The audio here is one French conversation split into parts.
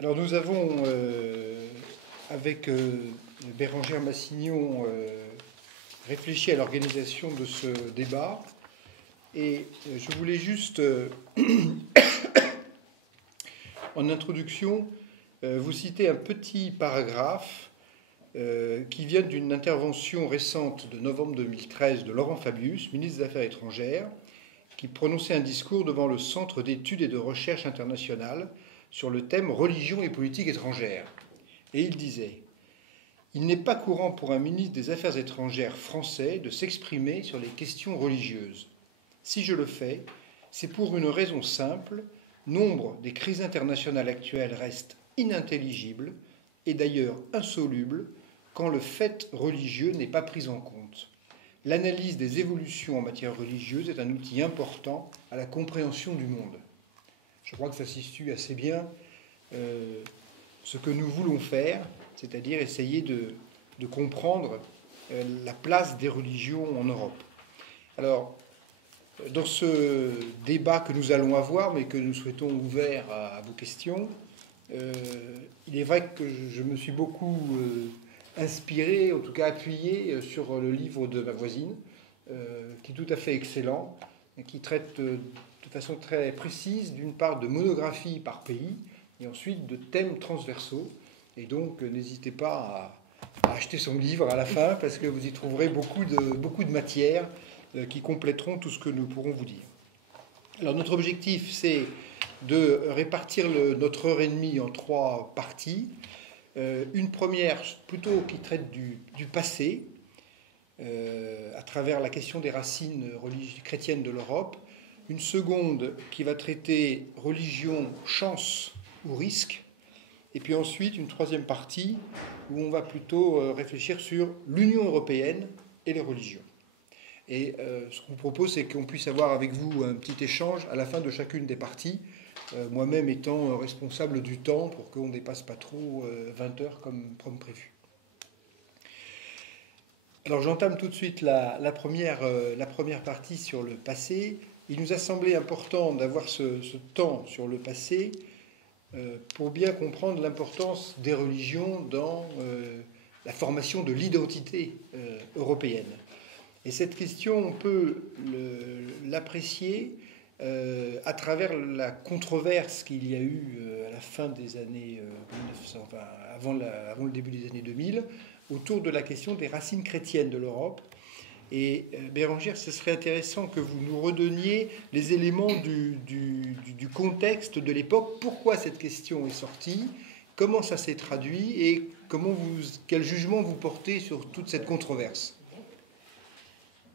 Alors nous avons, avec Bérengère Massignon, réfléchi à l'organisation de ce débat. Et je voulais juste, en introduction, vous citer un petit paragraphe qui vient d'une intervention récente de novembre 2013 de Laurent Fabius, ministre des Affaires étrangères, qui prononçait un discours devant le Centre d'études et de recherche internationale sur le thème religion et politique étrangère. Et il disait « Il n'est pas courant pour un ministre des Affaires étrangères français de s'exprimer sur les questions religieuses. Si je le fais, c'est pour une raison simple, nombre des crises internationales actuelles restent inintelligibles et d'ailleurs insolubles quand le fait religieux n'est pas pris en compte. L'analyse des évolutions en matière religieuse est un outil important à la compréhension du monde. » Je crois que ça situe assez bien ce que nous voulons faire, c'est-à-dire essayer de comprendre la place des religions en Europe. Alors, dans ce débat que nous allons avoir, mais que nous souhaitons ouvert à vos questions, il est vrai que je me suis beaucoup inspiré, en tout cas appuyé sur le livre de ma voisine, qui est tout à fait excellent, et qui traite de façon très précise, d'une part de monographie par pays, et ensuite de thèmes transversaux. Et donc, n'hésitez pas à acheter son livre à la fin, parce que vous y trouverez beaucoup de matières qui compléteront tout ce que nous pourrons vous dire. Alors, notre objectif, c'est de répartir notre heure et demie en 3 parties. Une première, plutôt qui traite du passé, à travers la question des racines chrétiennes de l'Europe. Une seconde qui va traiter religion, chance ou risque. Et puis ensuite, une troisième partie où on va plutôt réfléchir sur l'Union européenne et les religions. Et ce qu'on vous propose, c'est qu'on puisse avoir avec vous un petit échange à la fin de chacune des parties, moi-même étant responsable du temps pour qu'on ne dépasse pas trop 20 heures comme prévu. Alors j'entame tout de suite la première partie sur le passé. Il nous a semblé important d'avoir ce temps sur le passé pour bien comprendre l'importance des religions dans la formation de l'identité européenne. Et cette question, on peut l'apprécier à travers la controverse qu'il y a eu à la fin des années 1900, enfin, avant le début des années 2000, autour de la question des racines chrétiennes de l'Europe. Et Bérengère, ce serait intéressant que vous nous redonniez les éléments du contexte de l'époque, pourquoi cette question est sortie, comment ça s'est traduit et quel jugement vous portez sur toute cette controverse.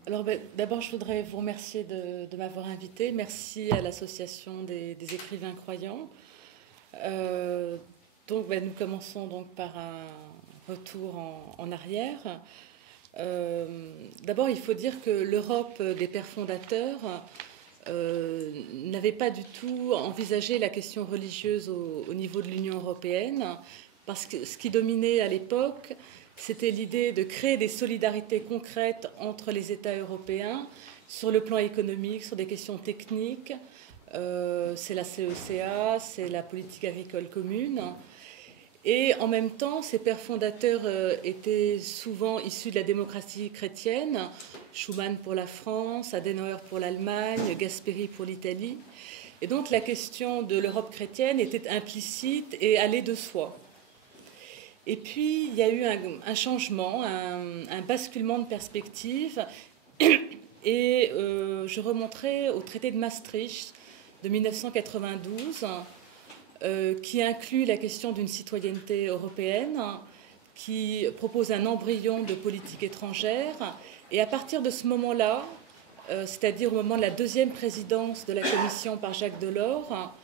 Alors d'abord, je voudrais vous remercier de m'avoir invité. Merci à l'association des écrivains croyants. Nous commençons donc par un retour en arrière. D'abord, il faut dire que l'Europe des pères fondateurs n'avait pas du tout envisagé la question religieuse au niveau de l'Union européenne, parce que ce qui dominait à l'époque, c'était l'idée de créer des solidarités concrètes entre les États européens sur le plan économique, sur des questions techniques. C'est la CECA, c'est la politique agricole commune. Et en même temps, ces pères fondateurs étaient souvent issus de la démocratie chrétienne, Schuman pour la France, Adenauer pour l'Allemagne, Gasperi pour l'Italie. Et donc la question de l'Europe chrétienne était implicite et allait de soi. Et puis il y a eu un changement, un basculement de perspective, et je remonterai au traité de Maastricht de 1992, qui inclut la question d'une citoyenneté européenne, qui propose un embryon de politique étrangère. Et à partir de ce moment-là, c'est-à-dire au moment de la deuxième présidence de la Commission par Jacques Delors,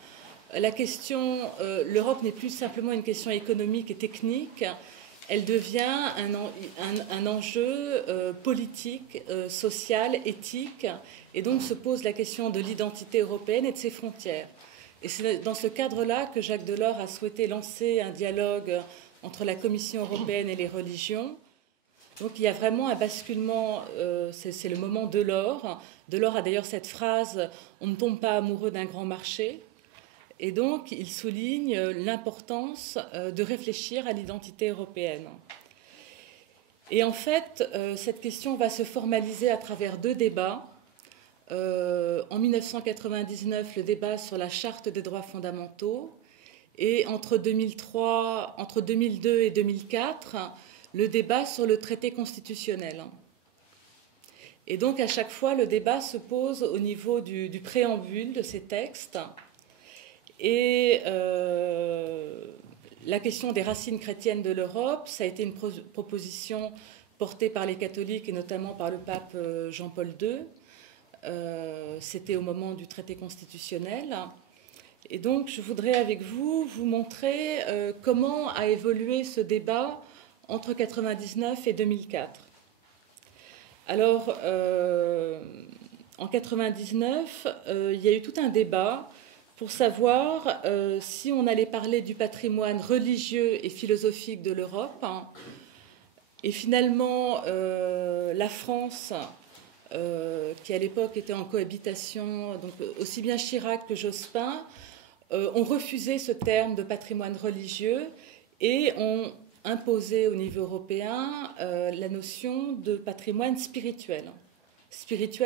la question, l'Europe n'est plus simplement une question économique et technique, elle devient un enjeu politique, social, éthique, et donc se pose la question de l'identité européenne et de ses frontières. Et c'est dans ce cadre-là que Jacques Delors a souhaité lancer un dialogue entre la Commission européenne et les religions. Donc il y a vraiment un basculement, c'est le moment Delors. Delors a d'ailleurs cette phrase « On ne tombe pas amoureux d'un grand marché ». Et donc, il souligne l'importance de réfléchir à l'identité européenne. Et en fait, cette question va se formaliser à travers deux débats. En 1999, le débat sur la Charte des droits fondamentaux, et entre 2002 et 2004, le débat sur le traité constitutionnel. Et donc, à chaque fois, le débat se pose au niveau du préambule de ces textes. Et la question des racines chrétiennes de l'Europe, ça a été une proposition portée par les catholiques et notamment par le pape Jean-Paul II. C'était au moment du traité constitutionnel. Et donc, je voudrais avec vous montrer comment a évolué ce débat entre 1999 et 2004. Alors, en 1999, il y a eu tout un débat pour savoir si on allait parler du patrimoine religieux et philosophique de l'Europe. Et finalement, la France, qui à l'époque était en cohabitation, donc aussi bien Chirac que Jospin, ont refusé ce terme de patrimoine religieux et ont imposé au niveau européen la notion de patrimoine spirituel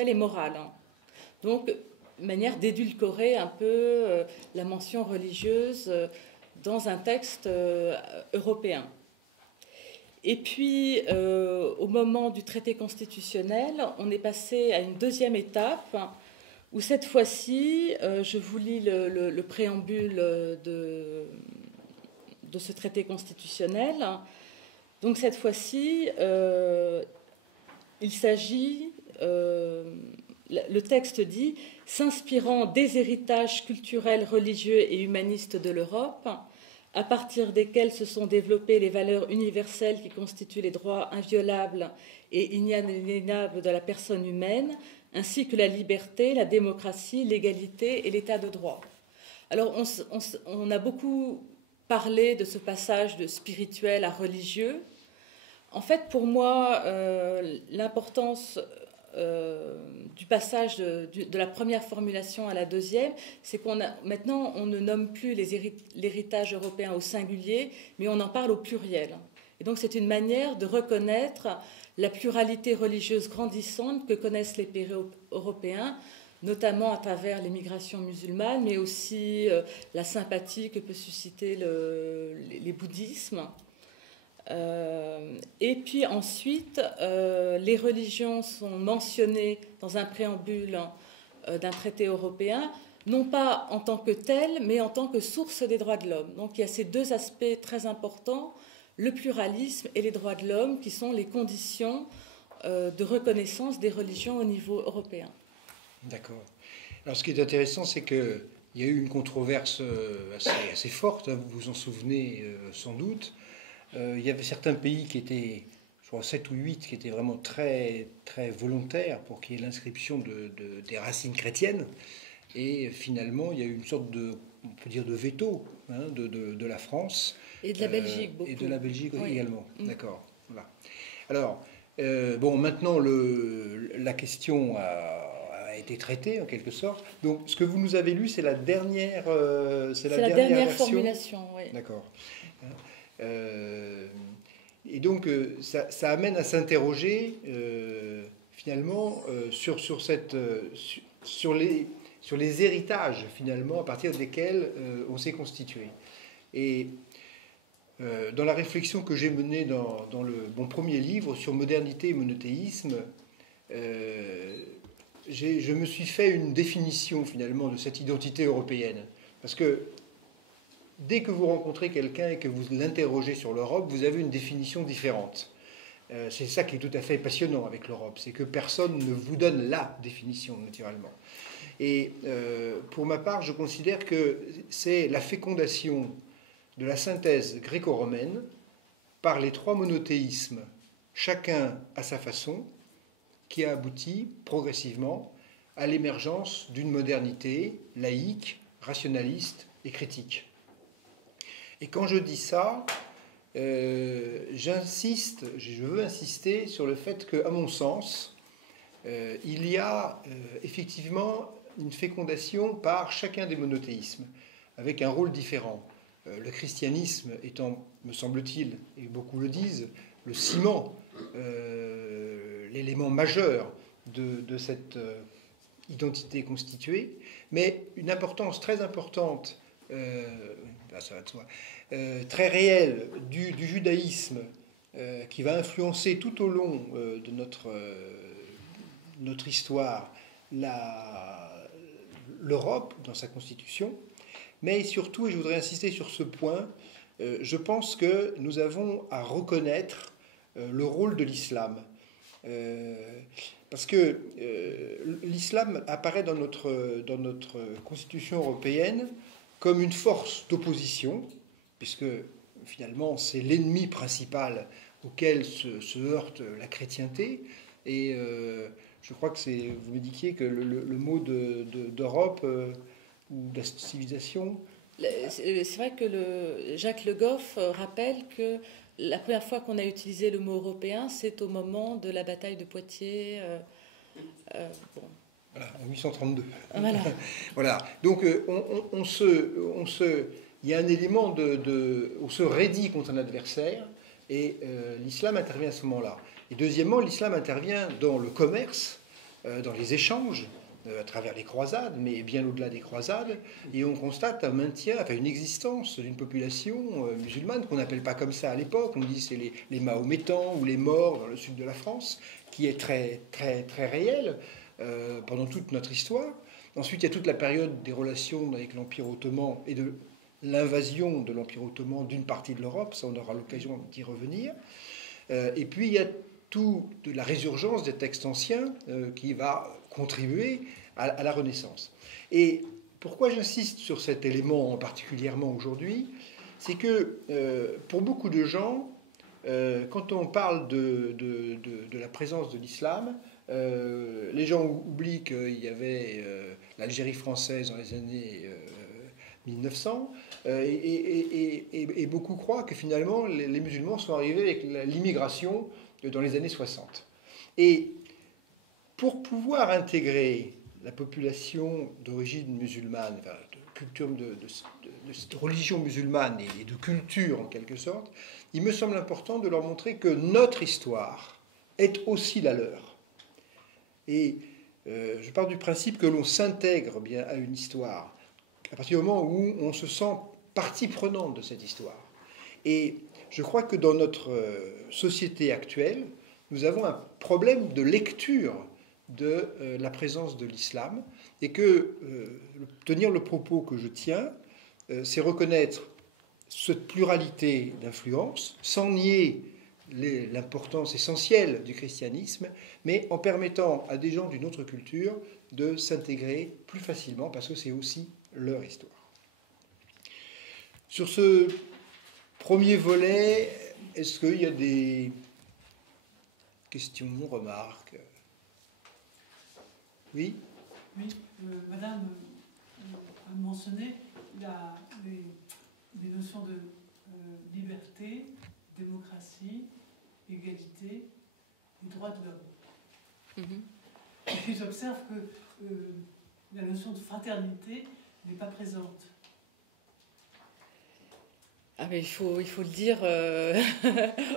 et moral. Donc, manière d'édulcorer un peu la mention religieuse dans un texte européen. Et puis, au moment du traité constitutionnel, on est passé à une deuxième étape où cette fois-ci, je vous lis le préambule de ce traité constitutionnel. Donc cette fois-ci, il s'agit, le texte dit, s'inspirant des héritages culturels, religieux et humanistes de l'Europe, à partir desquels se sont développées les valeurs universelles qui constituent les droits inviolables et inaliénables de la personne humaine, ainsi que la liberté, la démocratie, l'égalité et l'état de droit. Alors, on a beaucoup parlé de ce passage de spirituel à religieux. En fait, pour moi, l'importance du passage de la première formulation à la deuxième, c'est maintenant, on ne nomme plus l'héritage européen au singulier, mais on en parle au pluriel. Et donc, c'est une manière de reconnaître la pluralité religieuse grandissante que connaissent les pays européens, notamment à travers les migrations musulmanes, mais aussi la sympathie que peut susciter les bouddhismes. Et puis ensuite, les religions sont mentionnées dans un préambule d'un traité européen, non pas en tant que telles, mais en tant que source des droits de l'homme. Donc il y a ces deux aspects très importants, le pluralisme et les droits de l'homme, qui sont les conditions de reconnaissance des religions au niveau européen. D'accord. Alors ce qui est intéressant, c'est qu'il y a eu une controverse assez forte, hein, vous vous en souvenez sans doute. Il y avait certains pays qui étaient, je crois 7 ou 8, qui étaient vraiment très, très volontaires pour qu'il y ait l'inscription des racines chrétiennes. Et finalement, il y a eu une sorte de, on peut dire, de veto, hein, de la France. Et de la Belgique, beaucoup. Et de la Belgique oui. Également, d'accord. Voilà. Alors, bon, maintenant, la question a été traitée, en quelque sorte. Donc, ce que vous nous avez lu, c'est la dernière c'est la dernière version. Formulation, oui. D'accord. Et donc, ça amène à s'interroger, finalement, sur les héritages, finalement, à partir desquels on s'est constitué. Et dans la réflexion que j'ai menée dans mon premier livre sur modernité et monothéisme, je me suis fait une définition, finalement, de cette identité européenne. Parce que dès que vous rencontrez quelqu'un et que vous l'interrogez sur l'Europe, vous avez une définition différente. C'est ça qui est tout à fait passionnant avec l'Europe, c'est que personne ne vous donne la définition, naturellement. Et pour ma part, je considère que c'est la fécondation de la synthèse gréco-romaine par les trois monothéismes, chacun à sa façon, qui a abouti progressivement à l'émergence d'une modernité laïque, rationaliste et critique. Et quand je dis ça, je veux insister sur le fait qu'à mon sens, il y a effectivement une fécondation par chacun des monothéismes. avec un rôle différent. Le christianisme étant, me semble-t-il, et beaucoup le disent, le ciment, l'élément majeur de cette identité constituée, mais une importance très importante, ça va de soi, très réelle du judaïsme qui va influencer tout au long de notre histoire l'Europe dans sa constitution, mais surtout, et je voudrais insister sur ce point, je pense que nous avons à reconnaître le rôle de l'islam. Parce que l'islam apparaît dans notre constitution européenne comme une force d'opposition, puisque finalement c'est l'ennemi principal auquel se heurte la chrétienté. Et je crois que vous m'indiquiez que le mot d'Europe ou de la civilisation... C'est vrai que Jacques Le Goff rappelle que la première fois qu'on a utilisé le mot européen, c'est au moment de la bataille de Poitiers. Bon. Voilà, en 832. Voilà. Voilà. Donc il y a un élément on se raidit contre un adversaire, et l'islam intervient à ce moment-là. Et deuxièmement, l'islam intervient dans le commerce, dans les échanges, à travers les croisades, mais bien au-delà des croisades, et on constate un maintien, enfin une existence d'une population musulmane, qu'on n'appelle pas comme ça à l'époque, on dit c'est les Mahométans ou les Maures dans le sud de la France, qui est très, très, très réel pendant toute notre histoire. Ensuite, il y a toute la période des relations avec l'Empire ottoman et de l'invasion de l'Empire ottoman d'une partie de l'Europe, ça on aura l'occasion d'y revenir. Et puis il y a tout de la résurgence des textes anciens qui va contribuer à la Renaissance. Et pourquoi j'insiste sur cet élément particulièrement aujourd'hui, c'est que pour beaucoup de gens, quand on parle de la présence de l'islam, les gens oublient qu'il y avait l'Algérie française dans les années 1900, et beaucoup croient que finalement les musulmans sont arrivés avec l'immigration dans les années 60. Et pour pouvoir intégrer la population d'origine musulmane, enfin, de culture de religion musulmane et de culture en quelque sorte, il me semble important de leur montrer que notre histoire est aussi la leur. Et je pars du principe que l'on s'intègre bien à une histoire à partir du moment où on se sent partie prenante de cette histoire. Et je crois que dans notre société actuelle, nous avons un problème de lecture de la présence de l'islam, et que tenir le propos que je tiens, c'est reconnaître cette pluralité d'influences, sans nier l'importance essentielle du christianisme, mais en permettant à des gens d'une autre culture de s'intégrer plus facilement, parce que c'est aussi leur histoire. Sur ce premier volet, est-ce qu'il y a des questions, remarques? Oui. Oui, Madame a mentionné les notions de liberté, démocratie, égalité et droits de l'homme. Mm-hmm. Et j'observe que la notion de fraternité n'est pas présente. Ah, mais il faut le dire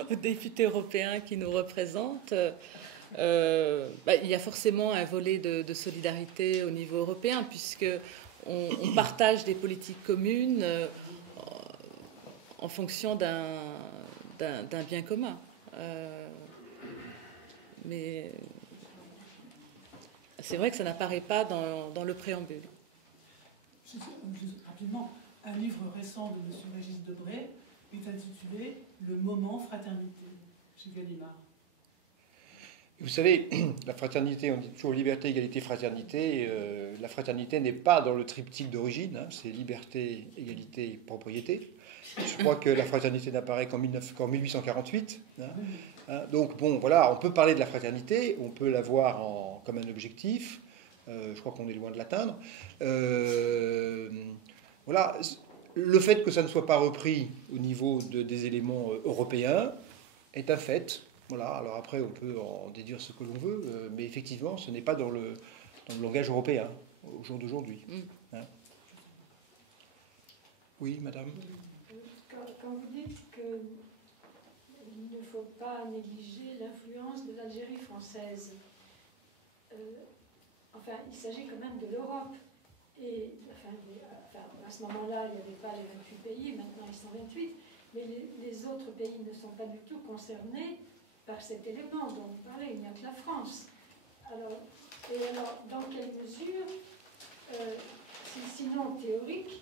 aux députés européens qui nous représentent. Il y a forcément un volet de solidarité au niveau européen, puisqu'on partage des politiques communes en fonction d'un bien commun. Mais c'est vrai que ça n'apparaît pas dans le préambule. Rapidement, un livre récent de M. Régis Debray est intitulé « Le moment fraternité » chez Gallimard. Vous savez, la fraternité, on dit toujours liberté, égalité, fraternité. La fraternité n'est pas dans le triptyque d'origine, hein, c'est liberté, égalité, propriété. Je crois que la fraternité n'apparaît qu'en 1848. Hein. Donc, bon, voilà, on peut parler de la fraternité, on peut la voir comme un objectif. Je crois qu'on est loin de l'atteindre. Voilà, le fait que ça ne soit pas repris au niveau des éléments européens est un fait. Voilà, alors après, on peut en déduire ce que l'on veut, mais effectivement, ce n'est pas dans le langage européen au jour d'aujourd'hui. Hein. Oui, madame. Quand vous dites qu'il ne faut pas négliger l'influence de l'Algérie française, enfin, il s'agit quand même de l'Europe. Et à ce moment-là, il n'y avait pas les 28 pays, maintenant ils sont 28, mais les autres pays ne sont pas du tout concernés par cet élément dont vous parlez, il n'y a que la France. Alors, dans quelle mesure, sinon théorique,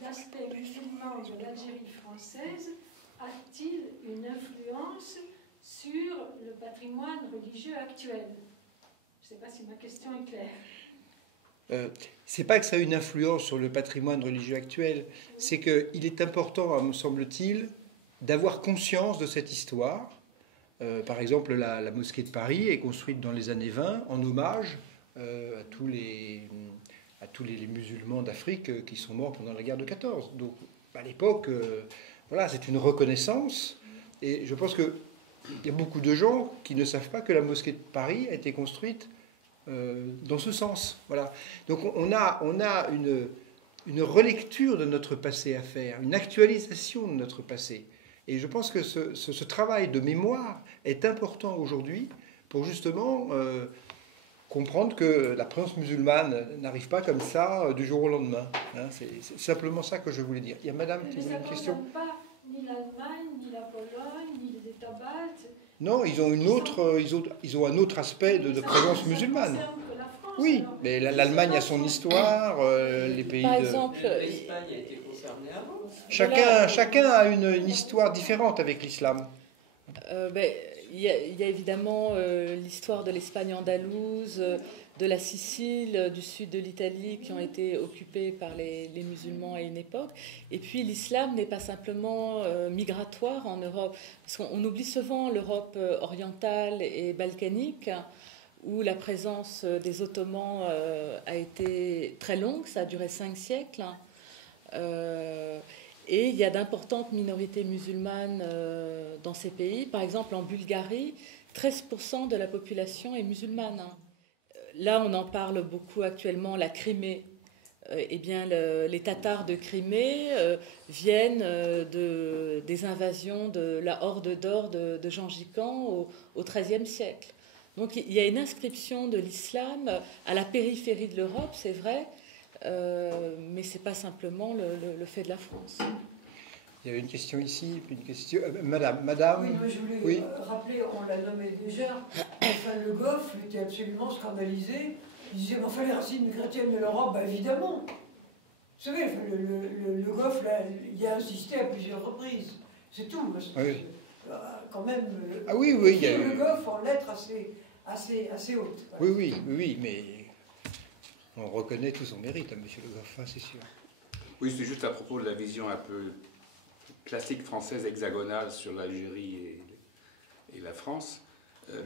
l'aspect musulman de l'Algérie française a-t-il une influence sur le patrimoine religieux actuel? Je ne sais pas si ma question est claire. C'est pas que ça a une influence sur le patrimoine religieux actuel, c'est qu'il est important, me semble-t-il, d'avoir conscience de cette histoire. Par exemple, la mosquée de Paris est construite dans les années 20 en hommage à tous les musulmans d'Afrique qui sont morts pendant la guerre de 14. Donc, à l'époque, voilà, c'est une reconnaissance. Et je pense qu'il y a beaucoup de gens qui ne savent pas que la mosquée de Paris a été construite dans ce sens. Voilà. Donc, on a une relecture de notre passé à faire, une actualisation de notre passé. Et je pense que ce travail de mémoire est important aujourd'hui pour justement comprendre que la présence musulmane n'arrive pas comme ça du jour au lendemain. Hein, c'est simplement ça que je voulais dire. Il y a madame qui voulait une question. Mais ça ne concerne pas ni l'Allemagne, ni la Pologne, ni les États baltes. Non, ils ont un autre aspect de présence musulmane. Oui, mais l'Allemagne a son histoire, les pays Par exemple, l'Espagne a été concernée avant. Chacun a une histoire différente avec l'islam. Il y a évidemment l'histoire de l'Espagne andalouse, de la Sicile, du sud de l'Italie qui ont été occupés par les musulmans à une époque. Et puis l'islam n'est pas simplement migratoire en Europe, parce qu'on oublie souvent l'Europe orientale et balkanique, où la présence des Ottomans a été très longue, ça a duré 5 siècles. Et il y a d'importantes minorités musulmanes dans ces pays. Par exemple, en Bulgarie, 13% de la population est musulmane. Là, on en parle beaucoup actuellement, la Crimée. Eh bien, les Tatars de Crimée viennent des invasions de la Horde d'Or de Gengis Khan au XIIIe siècle. Donc, il y a une inscription de l'islam à la périphérie de l'Europe, c'est vrai, mais ce n'est pas simplement le fait de la France. Il y avait une question ici, puis une question... Madame. Oui, moi je voulais rappeler, on l'a nommé déjà, enfin, Le Goff était absolument scandalisé. Il disait, mais enfin les racines chrétiennes de l'Europe, bah, évidemment. Vous savez, enfin, le Goff, là, il a insisté à plusieurs reprises. C'est tout. Parce que, oui. Quand même, oui, il y a Le Goff en lettres assez hautes. Voilà. Oui, mais on reconnaît tout son mérite à M. Le Goff, hein, c'est sûr. Oui, c'est juste à propos de la vision un peu classique française hexagonale sur l'Algérie et la France.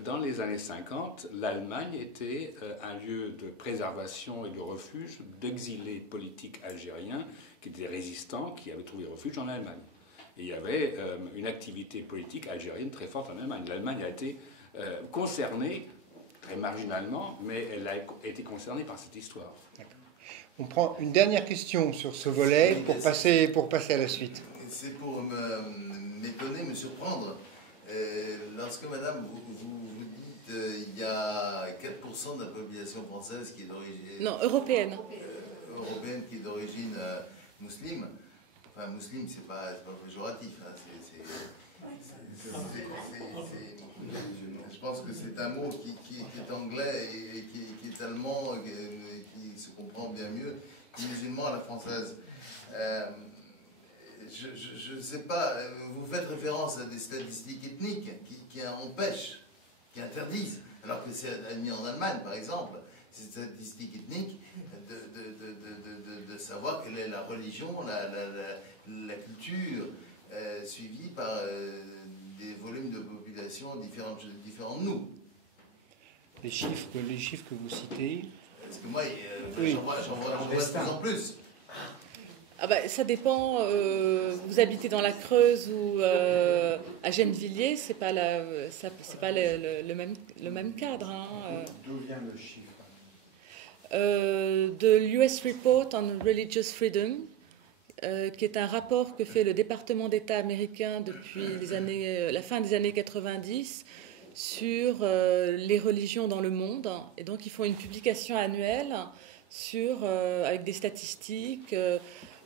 Dans les années 50, l'Allemagne était un lieu de préservation et de refuge d'exilés politiques algériens qui étaient résistants, qui avaient trouvé refuge en Allemagne. Et il y avait une activité politique algérienne très forte en Allemagne. L'Allemagne a été concernée, très marginalement, mais elle a été concernée par cette histoire. On prend une dernière question sur ce volet pour passer à la suite. C'est pour m'étonner, me surprendre. Lorsque, madame, vous dites il y a 4% de la population française qui est d'origine... Non, européenne. Européenne qui est d'origine musulmane. Enfin, musulmane, c'est pas péjoratif. Hein, je pense que c'est un mot qui est anglais et qui est allemand, qui se comprend bien mieux que musulman à la française. Je ne sais pas, vous faites référence à des statistiques ethniques qui empêchent, qui interdisent, alors que c'est admis en Allemagne, par exemple, ces statistiques ethniques, de savoir quelle est la religion, la culture suivie par des volumes de population différents de nous. Les chiffres que vous citez... Parce que moi, j'en vois de plus en plus. Ah bah, ça dépend. Vous habitez dans la Creuse ou à Gennevilliers, c'est pas le même cadre. Hein. D'où vient le chiffre? De l'US Report on Religious Freedom, qui est un rapport que fait le département d'État américain depuis la fin des années 90 sur les religions dans le monde. Et donc, ils font une publication annuelle avec des statistiques,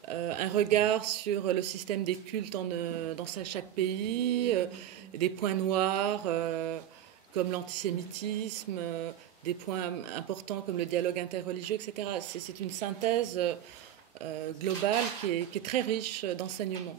un regard sur le système des cultes dans chaque pays, des points noirs comme l'antisémitisme, des points importants comme le dialogue interreligieux, etc. C'est une synthèse globale qui est très riche d'enseignements.